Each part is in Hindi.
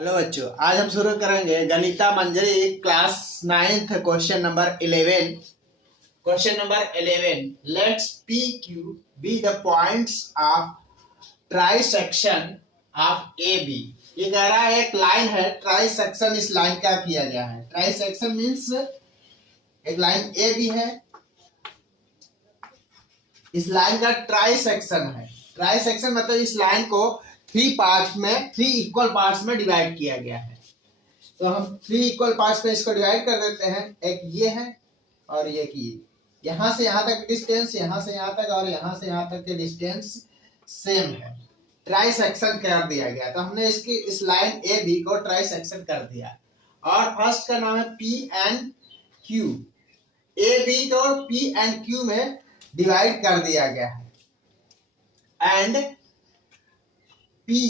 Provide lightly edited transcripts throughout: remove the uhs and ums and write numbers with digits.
हेलो बच्चों, आज हम शुरू करेंगे Ganita Manjari class 9th question number 11। Question number 11, let's P Q be the points of trisection of A B. ये कह रहा है एक लाइन है ट्राई सेक्शन, इस लाइन का किया गया है। ट्राई सेक्शन मीन्स एक लाइन ए बी है, इस लाइन का ट्राई सेक्शन है। ट्राई सेक्शन मतलब इस लाइन को थ्री इक्वल पार्ट्स में डिवाइड किया गया है। तो हम थ्री इक्वल पार्ट्स में इसको डिवाइड कर देते हैं। एक ये है और ये की, यहां से यहां तक डिस्टेंस, यहां से यहां तक और यहां से यहां तक के डिस्टेंस सेम है। ट्राई सेक्शन कर दिया गया, तो हमने इसकी इस लाइन ए बी को ट्राई सेक्शन कर दिया। और फर्स्ट का नाम है P and Q. A B को पी एंड क्यू में डिवाइड कर दिया गया है। एंड पी,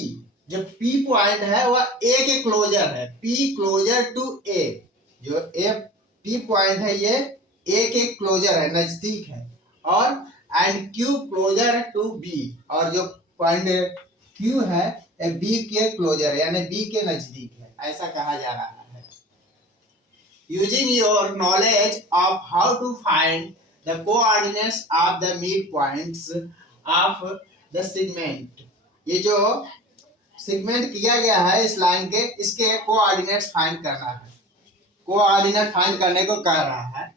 जो पी पॉइंट है वह ए के क्लोजर है, पी क्लोजर टू ए। जो ए पी पॉइंट है ये ए के क्लोजर है, नजदीक है। और and Q closer to B, और जो पॉइंट क्यू है बी के क्लोजर है, यानी बी के नजदीक है, ऐसा कहा जा रहा है। Using your knowledge of how to find the coordinates of the mid points of the segment, ये जो सेगमेंट किया गया है इस लाइन के, इसके कोऑर्डिनेट्स फाइंड करना है। कोऑर्डिनेट फाइंड करने को कह रहा है।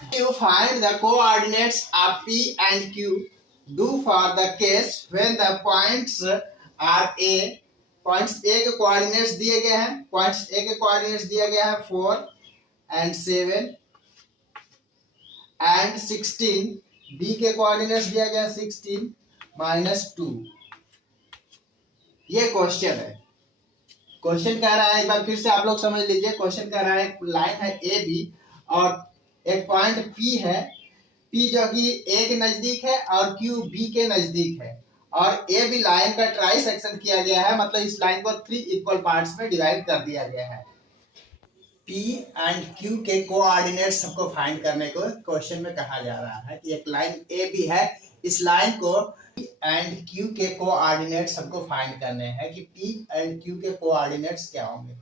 You find the coordinates of P and Q. Do for the case when the points are A. Points A के कोऑर्डिनेट्स दिए गए हैं। Points A के कोऑर्डिनेट्स दिया गया है 4 and 7 and 16. B के कोऑर्डिनेट्स दिया गया 16 -2। ये क्वेश्चन है। क्वेश्चन कह रहा है, एक बार फिर से आप लोग समझ लीजिए। क्वेश्चन कह रहा है एक लाइन है ए बी और एक पॉइंट पी है, पी जो कि ए के नजदीक है और क्यू बी के नजदीक है। और ए बी लाइन का ट्राई सेक्शन किया गया है, मतलब इस लाइन को थ्री इक्वल पार्ट्स में डिवाइड कर दिया गया है। पी एंड क्यू के कोऑर्डिनेट्स सबको फाइंड करने को क्वेश्चन में कहा जा रहा है कि एक लाइन ए बी है, इस लाइन को एंड क्यू के कोऑर्डिनेट्स सबको फाइंड करने हैं कि पी एंड क्यू के कोऑर्डिनेट्स क्या होंगे।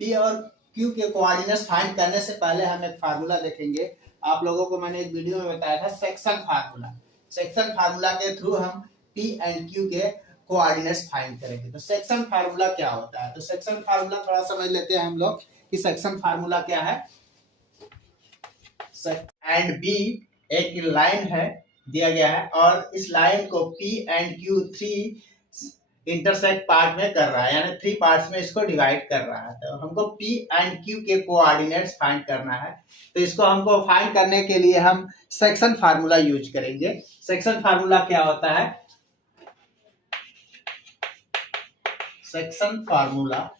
पी और क्यू के कोऑर्डिनेट्स फाइंड करने से पहले हम एक फार्मूला देखेंगे। आप लोगों को मैंने एक वीडियो में बताया था सेक्शन फार्मूला। सेक्शन फार्मूला के थ्रू हम पी एंड क्यू के कोऑर्डिनेट्स फाइंड करेंगे। तो सेक्शन फार्मूला क्या होता है, तो सेक्शन फार्मूला थोड़ा समझ लेते हैं हम लोग कि सेक्शन फार्मूला क्या है। एंड बी एक लाइन है दिया गया है और इस लाइन को P and Q three intersect part में कर रहा है, यानी थ्री पार्ट्स में इसको डिवाइड कर रहा है। तो हमको P एंड Q के कोऑर्डिनेट्स फाइंड करना है। तो इसको हमको फाइंड करने के लिए हम सेक्शन फार्मूला यूज करेंगे। सेक्शन फार्मूला क्या होता है, सेक्शन फार्मूला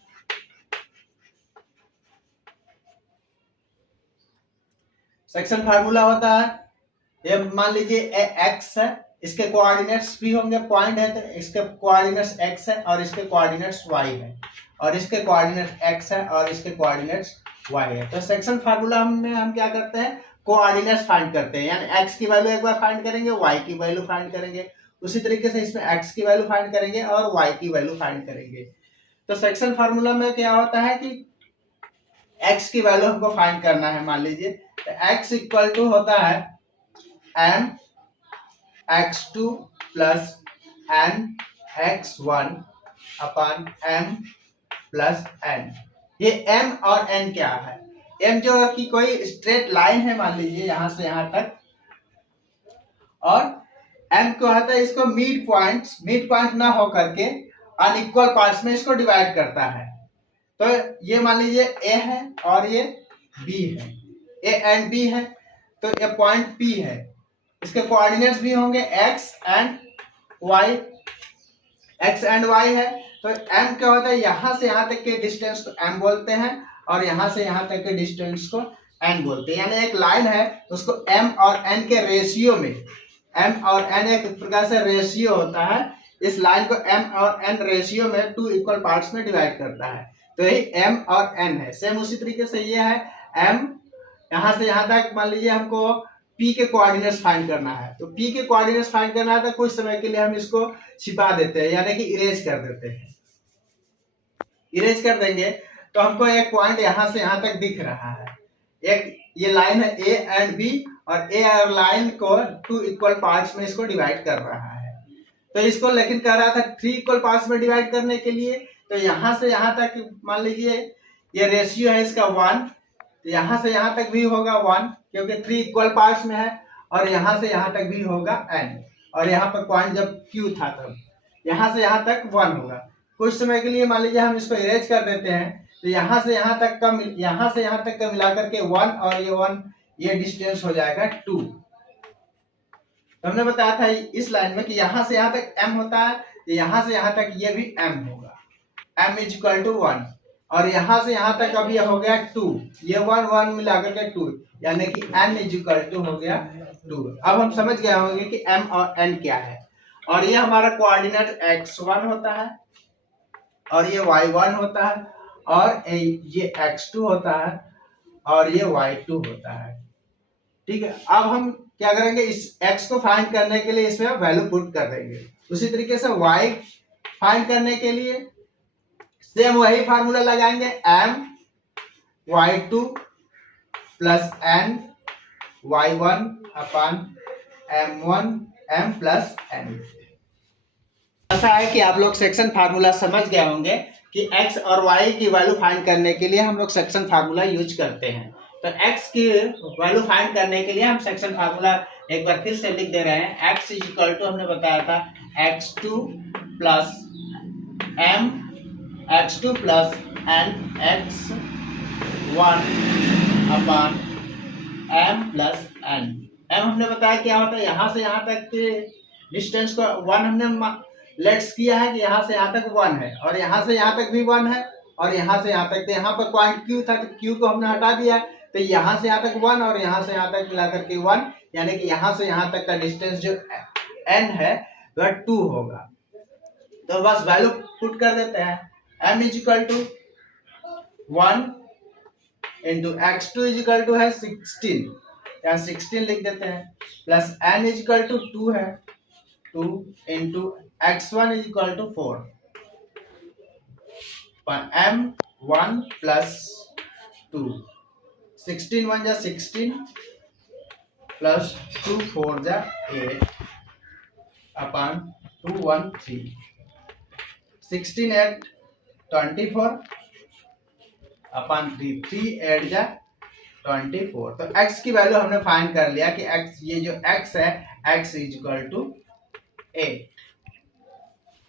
सेक्शन फार्मूला होता है, ये मान लीजिए एक्स है, इसके कोऑर्डिनेट्स भी होंगे, पॉइंट है तो इसके कोऑर्डिनेट्स एक्स है और इसके कोऑर्डिनेट्स वाई है, और इसके कोऑर्डिनेट्स एक्स है और इसके कोऑर्डिनेट्स वाई है। तो सेक्शन फार्मूला में हम क्या करते हैं, कोऑर्डिनेट्स फाइंड करते हैं, यानी एक्स की वैल्यू एक बार फाइंड करेंगे, वाई की वैल्यू फाइंड करेंगे, उसी तरीके से इसमें एक्स की वैल्यू फाइंड करेंगे और वाई की वैल्यू फाइंड करेंगे। तो सेक्शन फार्मूला में क्या होता है कि एक्स की वैल्यू हमको फाइंड करना है। मान लीजिए तो एक्स इक्वल टू होता है m x2 plus n x1 अपन m प्लस n। ये m और n क्या है, m जो कि कोई स्ट्रेट लाइन है, मान लीजिए यहां से यहां तक, और m को आता है इसको मिड पॉइंट ना हो करके अनइक्वल पार्ट्स में इसको डिवाइड करता है। तो ये मान लीजिए a है और ये b है, a एंड b है, तो ये पॉइंट p है, इसके कोऑर्डिनेट्स भी होंगे x एंड y है। तो m क्या होता है, यहां से यहां तक के डिस्टेंस को m बोलते हैं और यहां से यहां तक के डिस्टेंस को n बोलते हैं। यानी एक लाइन है उसको m और n के रेशियो में, m और n एक प्रकार से रेशियो होता है, इस लाइन को m और n रेशियो में टू इक्वल पार्ट्स में डिवाइड करता है। तो यही m और n है। सेम उसी तरीके से ये है m, यहां से यहां तक मान लीजिए हमको P के कोऑर्डिनेट्स फाइंड करना है। तो P के कोऑर्डिनेट्स फाइंड करना है तो कुछ समय के लिए हम इसको छिपा देते हैं, यानी कि इरेज कर देते हैं। इरेज कर देंगे तो हमको एक पॉइंट यहाँ से यहाँ तक दिख रहा है। एक ये लाइन है ए एंड बी, और ए और लाइन को 2 इक्वल पार्ट्स में इसको डिवाइड कर रहा है। तो इसको लेकिन कह रहा था 3 इक्वल पार्ट्स में डिवाइड करने के लिए, तो यहाँ से यहाँ तक मान लीजिए ये रेशियो है इसका 1, तो यहाँ से यहाँ तक भी होगा 1 क्योंकि 3 इक्वल पार्ट्स में है, और यहाँ से यहाँ तक भी होगा n, और यहाँ पर पॉइंट जब q था तब यहाँ से यहाँ तक 1 होगा। कुछ समय के लिए मान लीजिए हम इसको इरेज कर देते हैं, तो यहाँ से यहाँ तक का मिलाकर के 1 और ये 1 ये डिस्टेंस हो जाएगा 2। तो हमने बताया था इस लाइन में कि यहाँ से यहाँ तक m होता है, तो यहाँ से यहाँ तक ये भी m होगा, m इज इक्वल टू 1, और यहाँ से यहाँ तक अब ये हो गया 2, ये 1 1 मिलाकर के 2, यानी कि n इज इक्वल टू हो गया 2। अब हम समझ गए होंगे कि m और n क्या है, और ये हमारा कोऑर्डिनेट x1 होता है, और ये y1 होता है, और ये x2 होता है, और ये y2 होता है। ठीक है, अब हम क्या करेंगे, इस x को फाइंड करने के लिए इसमें वैल्यू पुट कर देंगे। उसी तरीके से y फाइंड करने के लिए सेम वही फार्मूला लगाएंगे, m y2 plus n y1 अपन m1 m प्लस n। ऐसा है कि आप लोग सेक्शन फार्मूला समझ गए होंगे कि x और y की वैल्यू फाइंड करने के लिए हम लोग सेक्शन फार्मूला यूज करते हैं। तो x की वैल्यू फाइंड करने के लिए हम सेक्शन फार्मूला एक बार फिर से लिख दे रहे हैं। x इज इक्वल टू हमने बताया था x2 plus m x2 plus n x1 अपन m प्लस n। m हमने बताया क्या होता है, यहाँ से यहाँ तक के डिस्टेंस को 1 हमने लेट्स किया है कि यहाँ से यहाँ तक 1 है, और यहाँ से यहाँ तक भी 1 है, और यहाँ से यहाँ तक, तो यहाँ पर पॉइंट Q था तो Q को हमने हटा दिया, तो यहाँ से यहाँ तक 1 और यहाँ से यहाँ तक मिलाकर के 1, यानी कि यहाँ से यहाँ तक का डिस्टेंस जो n है वह 2 होगा। तो बस वैल्यू पुट कर देते हैं, m is equal to 1 into x2 is equal to है 16, यहाँ 16 लिख देते हैं, plus n is equal to 2 है 2 into x1 is equal to 4 पर m1 प्लस 2, 16 1 जा 16 प्लस 2 4 जा 8 अपन 2 1 3, 16 8 24 अपन 3 3 8 जा 24। तो x की वैल्यू हमने फाइंड कर लिया कि x, ये जो x है x is equal to 8।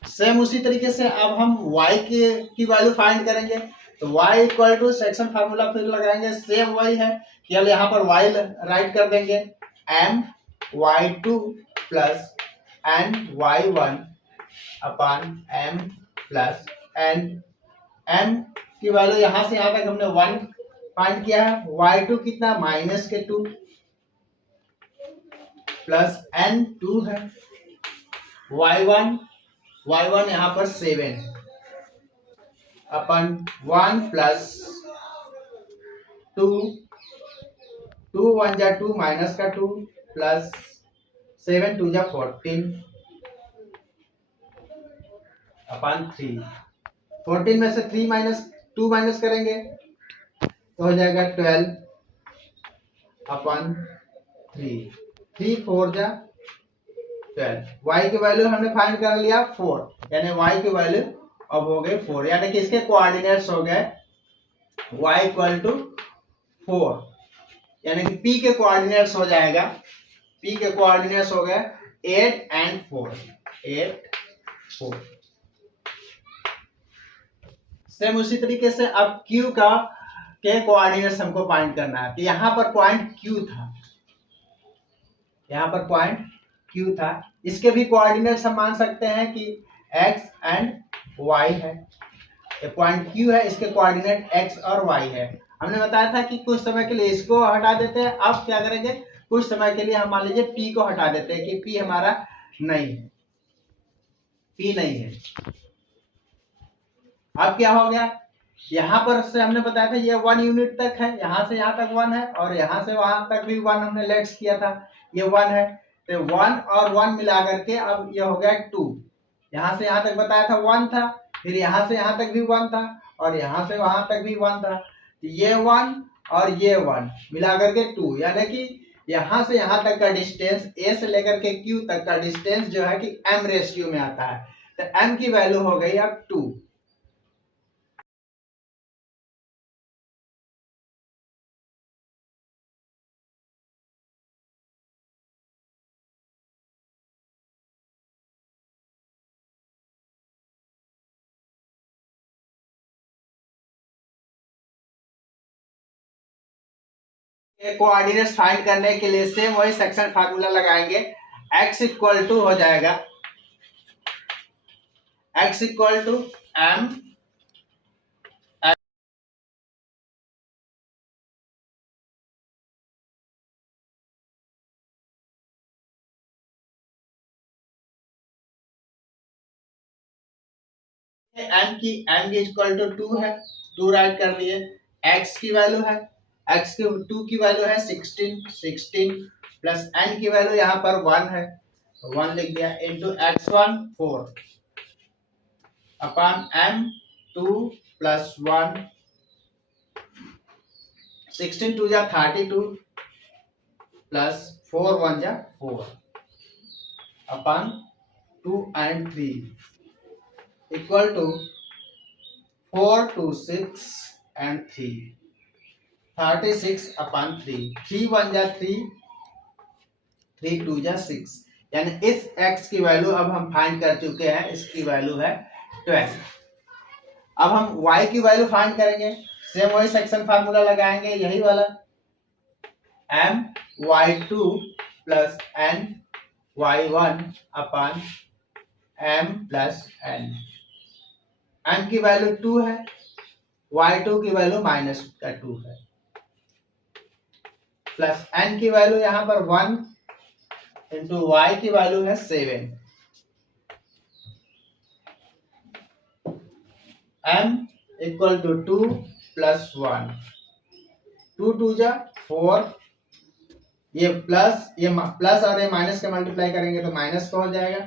Same उसी तरीके से अब हम y की वैल्यू फाइंड करेंगे, तो y equal to section formula फिर लगाएंगे, सेम वही है कि अब यहाँ पर y राइट कर देंगे, m y2 plus n y1 अपन m प्लस n। m की वैल्यू यहाँ से यहाँ तक हमने 1 फाइंड किया है, y2 कितना -2 प्लस n 2 है, y1 यहाँ पर 7 है अपन 1 प्लस 2 2 1 जा 2 माइनस का 2 प्लस 7 2 जा 14 अपन 3, 14 में से 3 माइनस 2 माइनस करेंगे तो हो जाएगा 12 अपन 3, 3 4 जा 12। y की वैल्यू हमने फाइंड कर लिया 4, यानी y की वैल्यू अब हो गई 4, यानी कि इसके कोऑर्डिनेट्स हो गए y इक्वल टू 4, यानी कि p के कोऑर्डिनेट्स हो जाएगा, p के कोऑर्डिनेट्स हो गए 8 एंड 4, 8 4। सेम उसी तरीके से अब q का के कोऑर्डिनेट्स हमको फाइंड करना है। तो यहाँ पर पॉइंट q था, यहाँ पर पॉइंट q था, इसके भी कोऑर्डिनेट्स हम मान सकते हैं कि x एंड y है। ये पॉइंट q है, इसके कोऑर्डिनेट x और y है। हमने बताया था कि कुछ समय के लिए इसको हटा देते हैं, अब क्या करेंगे, कुछ समय के लिए हम मान लीजिए p को हटा देते हैं कि p हमारा नहीं है, p नहीं है। अब क्या हो गया, यहाँ पर से हमने बताया था ये 1 यूनिट तक है, यहाँ से यहाँ तक 1 है, और यहाँ से वहां तक भी 1 हमने लेट्स किया था, ये 1 है, तो 1 और 1 मिला करके अब ये हो गया 2। यहाँ से यहाँ तक बताया था 1 था, फिर यहाँ से यहाँ तक भी 1 था, और यहाँ से वहां तक भी 1 था, ये 1 और ये 1 मिला करके 2, यानी कि यहाँ से यहाँ तक का डिस्टेंस A से लेकर के Q तक का डिस्टेंस जो है कि M रेशियो में आता है, तो M की वैल्यू हो गई अब 2। कोऑर्डिनेट्स फाइंड करने के लिए सेम वही सेक्शन फार्मूला लगाएंगे। x इक्वल टू हो जाएगा x equal to m m की इक्वल टू 2 है, 2 राइट कर लिए। x की वैल्यू है, x की 2 की वैल्यू है 16 प्लस n की वैल्यू यहाँ पर 1 है, 1 लिख दिया, into x1 4 upon m2 plus 1, 16 2 जा 32 प्लस 4 1 जा 4 upon 2 and 3 equal to 4 2 6 and 3 36 upon 3, 3 1 जा 3, 3 2 जा 6, यानी इस x की वैल्यू अब हम फाइंड कर चुके हैं, इसकी वैल्यू है 12। अब हम y की वैल्यू फाइंड करेंगे, सेम वही सेक्शन फार्मूला लगाएंगे, यही वाला m y2 plus n y1 upon m plus n। m की वैल्यू 2 है, y2 की वैल्यू माइनस का 2 है, प्लस n की वैल्यू यहाँ पर 1 इंटू y की वैल्यू है 7, m इक्वल टू 2 प्लस 1, 2 2 जा 4, ये प्लस और ये माइनस का मल्टीप्लाई करेंगे तो माइनस का हो जाएगा,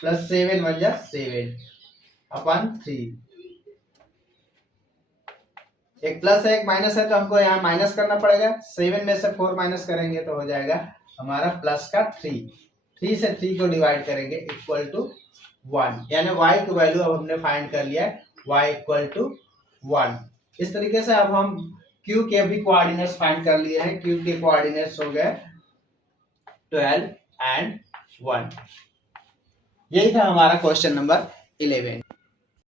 प्लस 7 1 जा 7 अपॉन 3, एक प्लस है एक माइनस है तो हमको यहाँ माइनस करना पड़ेगा, 7 में से 4 माइनस करेंगे तो हो जाएगा हमारा प्लस का 3 से 3 को डिवाइड करेंगे इक्वल टू 1, यानी y की वैल्यू अब हमने फाइंड कर लिया है, y इक्वल टू 1। इस तरीके से अब हम q के भी कोऑर्डिनेट्स फाइंड कर लिए हैं, q के कोऑर्डिनेट्स हो गए 12 and 1। यही था हमारा क्वेश्चन नंबर 11।